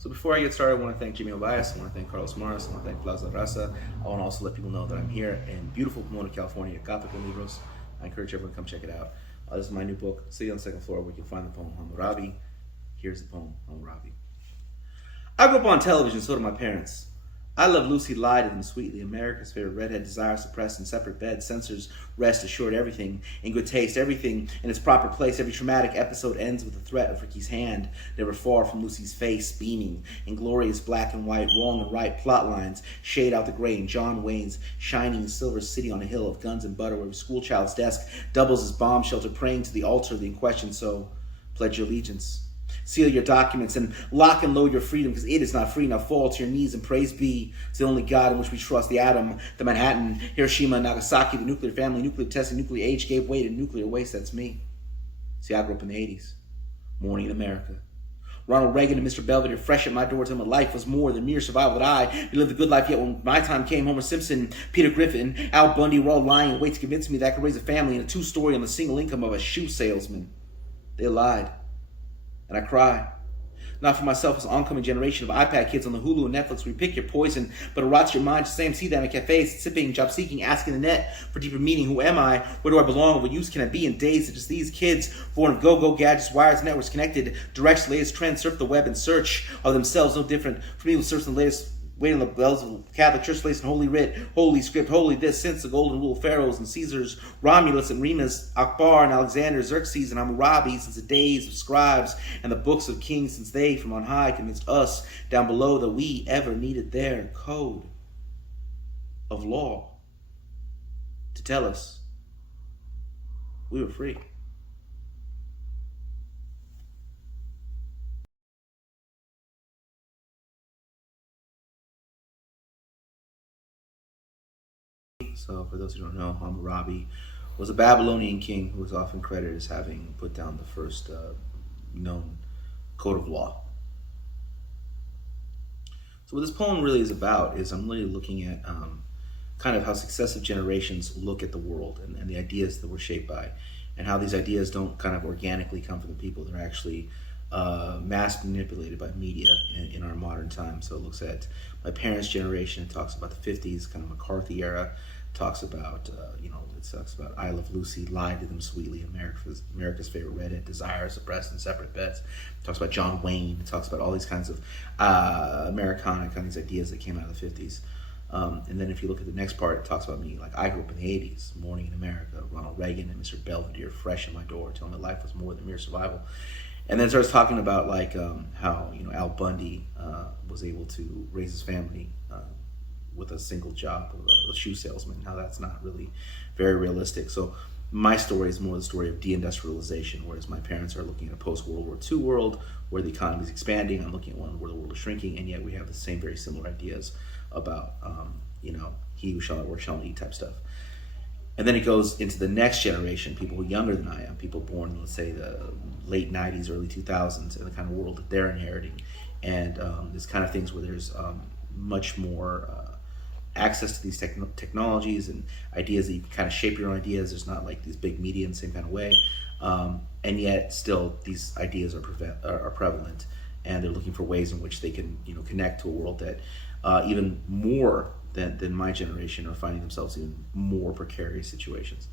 So before I get started, I want to thank Jimmy Obias, I want to thank Carlos Morris, I want to thank Plaza Raza. I want to also let people know that I'm here in beautiful Pomona, California at Gothico Libros. I encourage everyone to come check it out. This is my new book, City on the Second Floor, where you can find the poem Hammurabi. Here's the poem Hammurabi. I grew up on television, so did my parents. I love Lucy, lied to them sweetly. America's favorite redhead, desire suppressed in separate beds. Censors rest assured, everything in good taste, everything in its proper place. Every traumatic episode ends with the threat of Ricky's hand, never far from Lucy's face, beaming in glorious black and white, wrong and right plot lines shade out the gray in John Wayne's shining silver city on a hill of guns and butter, where a schoolchild's desk doubles as bomb shelter, praying to the altar of the in question. So pledge your allegiance. Seal your documents and lock and load your freedom, because it is not free. Now fall to your knees and praise be to the only God in which we trust. The atom, the Manhattan, Hiroshima, Nagasaki, the nuclear family, nuclear testing, nuclear age gave way to nuclear waste. That's me. See, I grew up in the 80s. Morning in America. Ronald Reagan and Mr. Belvedere fresh at my door, telling me life was more than mere survival. That I lived a good life, yet when my time came, Homer Simpson, Peter Griffin, Al Bundy were all lying in wait to convince me that I could raise a family in a two-story on the single income of a shoe salesman. They lied. And I cry. Not for myself, as an oncoming generation of iPad kids on the Hulu and Netflix, where you pick your poison, but it rots your mind to see them in cafes, sipping, job seeking, asking the net for deeper meaning. Who am I? Where do I belong? And what use can I be in days such as these? Kids born of go-go gadgets, wires, networks connected, direct latest trends, surf the web in search of themselves, no different from me who search the latest, waiting on the bells of Catholic Church, lacing holy writ, holy script, holy this, since the golden rule of pharaohs and Caesars, Romulus and Remus, Akbar and Alexander, Xerxes and Hammurabi, since the days of scribes and the books of kings, since they from on high convinced us down below that we ever needed their code of law to tell us we were free. So for those who don't know, Hammurabi was a Babylonian king who was often credited as having put down the first known code of law. So what this poem really is about is I'm really looking at kind of how successive generations look at the world and the ideas that we're shaped by, and how these ideas don't kind of organically come from the people. They're actually mass manipulated by media in our modern time. So it looks at my parents' generation. It talks about the 50s, kind of McCarthy era. It talks about, it talks about I Love Lucy, lied to them sweetly, America's favorite redhead, desire suppressed in separate beds. It talks about John Wayne. It talks about all these kinds of Americana, kind of these ideas that came out of the 50s. And then if you look at the next part, it talks about me. Like, I grew up in the 80s, morning in America, Ronald Reagan and Mr. Belvedere fresh at my door, telling me life was more than mere survival. And then starts talking about like how Al Bundy was able to raise his family with a single job of a shoe salesman. How that's not really very realistic. So my story is more the story of deindustrialization, whereas my parents are looking at a post-World War II world where the economy is expanding. I'm looking at one where the world is shrinking, and yet we have the same very similar ideas about he who shall not work shall not eat type stuff. And then it goes into the next generation, people who are younger than I am, people born, let's say, the late 90s, early 2000s, and the kind of world that they're inheriting. And there's kind of things where there's much more access to these technologies and ideas that you can kind of shape your own ideas. There's not like these big media in the same kind of way. And yet still these ideas are prevalent, and they're looking for ways in which they can connect to a world that even more than my generation are finding themselves in more precarious situations.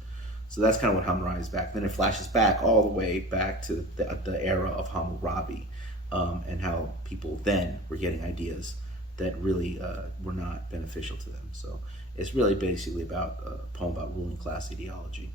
So that's kind of what Hammurabi is back. Then it flashes back all the way back to the era of Hammurabi, and how people then were getting ideas that really were not beneficial to them. So it's really basically about a poem about ruling class ideology.